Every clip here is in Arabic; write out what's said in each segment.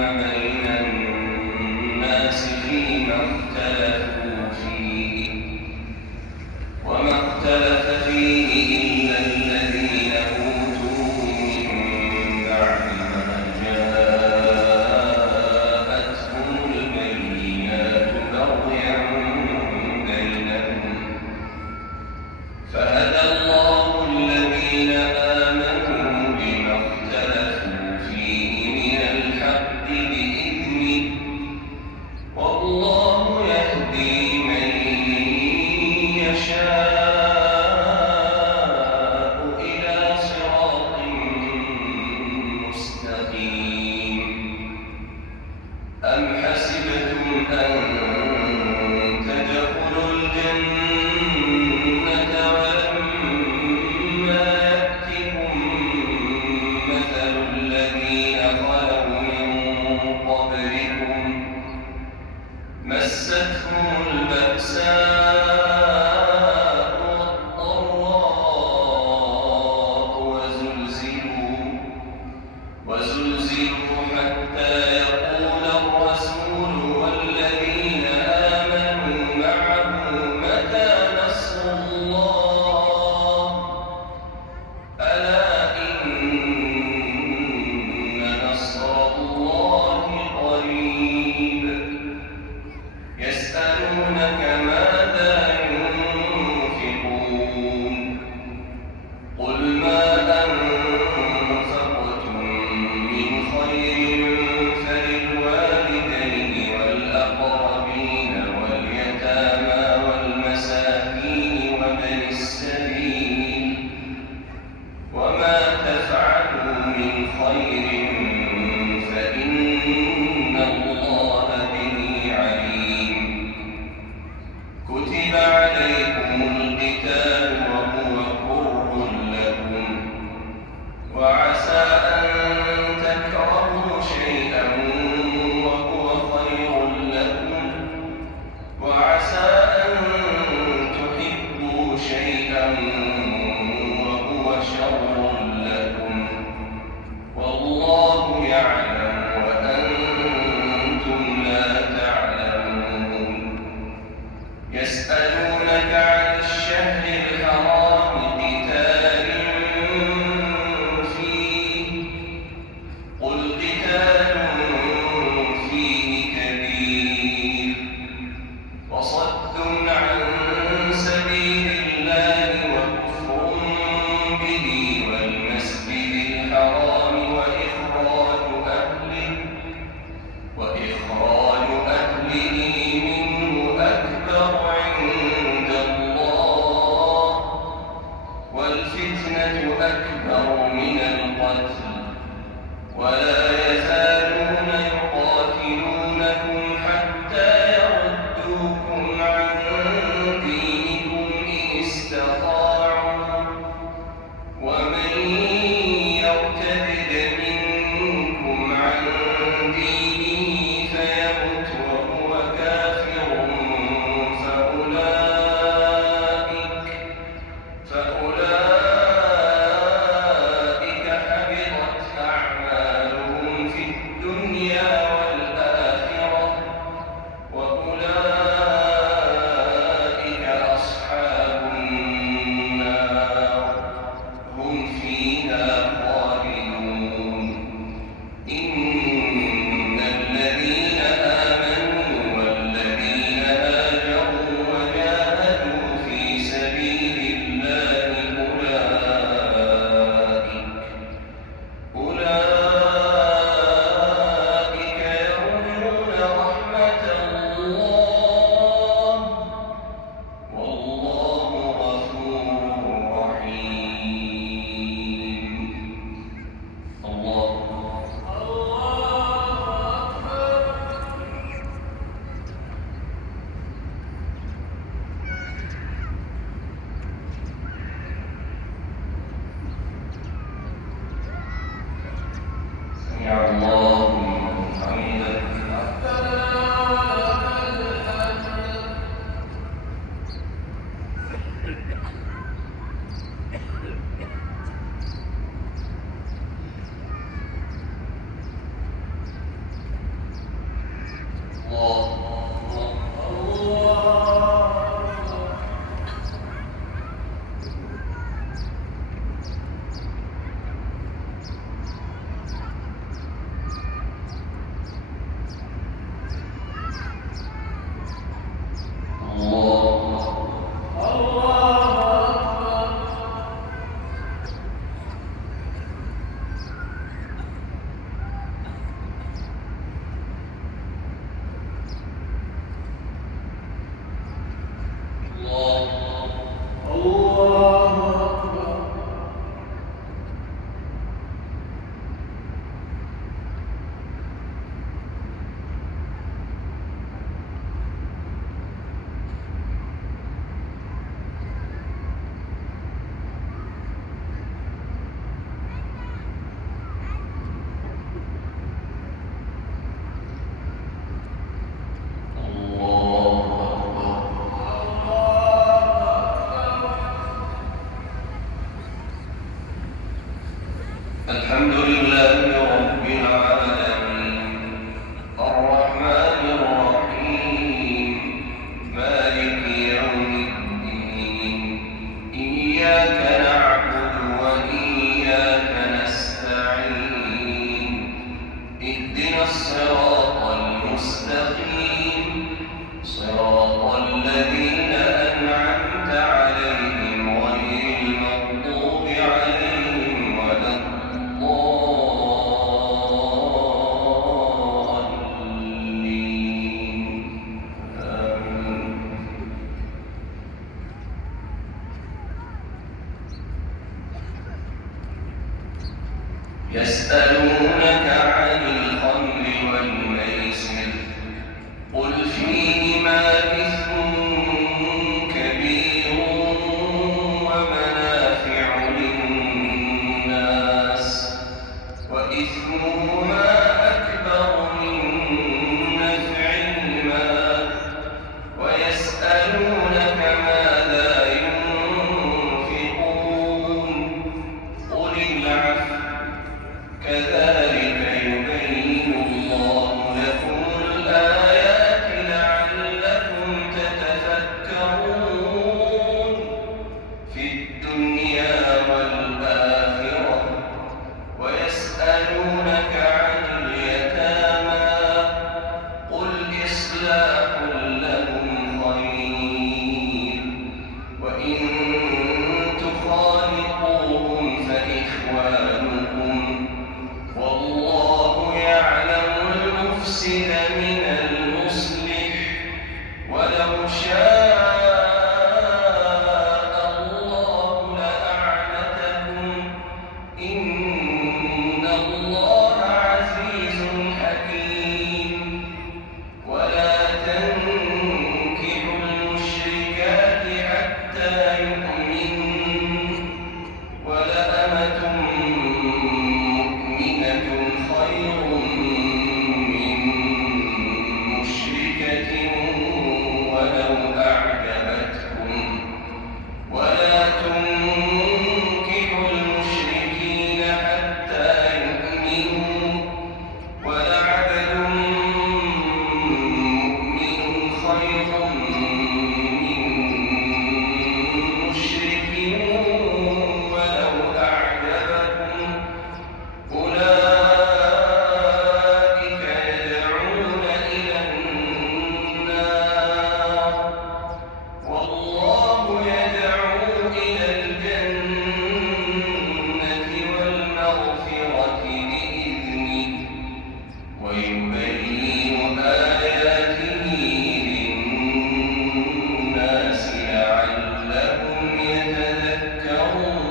بين الناس فيما اختلفوا فيه وما اختلف فيه إلا الذين أوتوه من بعد ما جاءتهم البينات بغيا بينهم فهدى الله الذين آمنوا لما اختلفوا فيه من الحق بإذنه والله يهدي من يشاء إلى صراط مستقيم أم حسبتم أن تدخلوا الجنة ولما يأتكم مثل الذين خلوا من قبلكم مستهم البأساء والضراء وزلزلوا حتى يقول الرسول والذين آمنوا معه متى نصر الله ألا إن نصر الله قريب يسألونك ماذا ينفقون قل ما أنفقتم من خير فللوالدين والأقربين واليتامى والمساكين وابن السبيل وما تفعلوا من خير فإن الله به عليم كتب عليكم القتال وهو كره لكم وعسى أن تكرهوا شيئا وهو خير لكم وعسى أن تحبوا شيئا وهو شر لكم والله يعلم وأنتم لا تعلمون يسألونك عن الشهر الحرام قتال فيه قل قتال فيه كبير وصد عن سبيل الله وكفر به والمسجد الحرام وإخراج أهله منه أكبر عند الله والفتنة أكبر من القتل ولا يزالون يقاتلونكم حتى يردوكم عن دينكم إن استطاعوا ومن يرتد منكم عن دينه فيمت وهو كافر فأولئك حبطت أعمالهم في الدنيا والآخرة وأولئك أصحاب النار هم فيها خالدون إن الذين آمنوا والذين هاجروا وجاهدوا في سبيل الله أولئك يرجون رحمة الله والله غفور رحيم الله سمع الله لمن حمده اهدنا الصراط المستقيم صراط الذين أنعمت عليهم غير المغضوب عليهم ولا الضالين آمين. يسألونك عن الخمر والميسر قل فيهما إثم كبير ومنافع للناس وإثمهما أكبر من نفعهما ويسألونك ماذا ينفقون قل العفو كذلك يبين الله لكم الآيات لعلكم تتفكرون في الدنيا والآخرة ويسألونك عن اليتامى قل إصلاح لهم خير وإن تخالطوهم فإخوانكم والله يعلم المفسد من المصلح ولو شاء الله لأعنتكم إن الله عزيز حكيم ولا تنكحوا المشركات حتى يؤمنوا ولأمة مؤمنة خير من مشركة ولو أعجبتكم ولا تنكحوا المشركين حتى يؤمنوا ولعبد مؤمن خير من مشرك ولو أعجبكم أولئك يدعون إلى النار والله يدعو إلى الجنة والمغفرة بإذنه ويبين آياته للناس لعلهم يتذكرون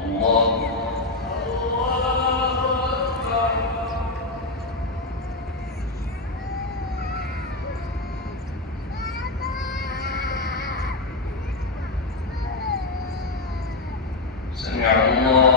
الله سمع الله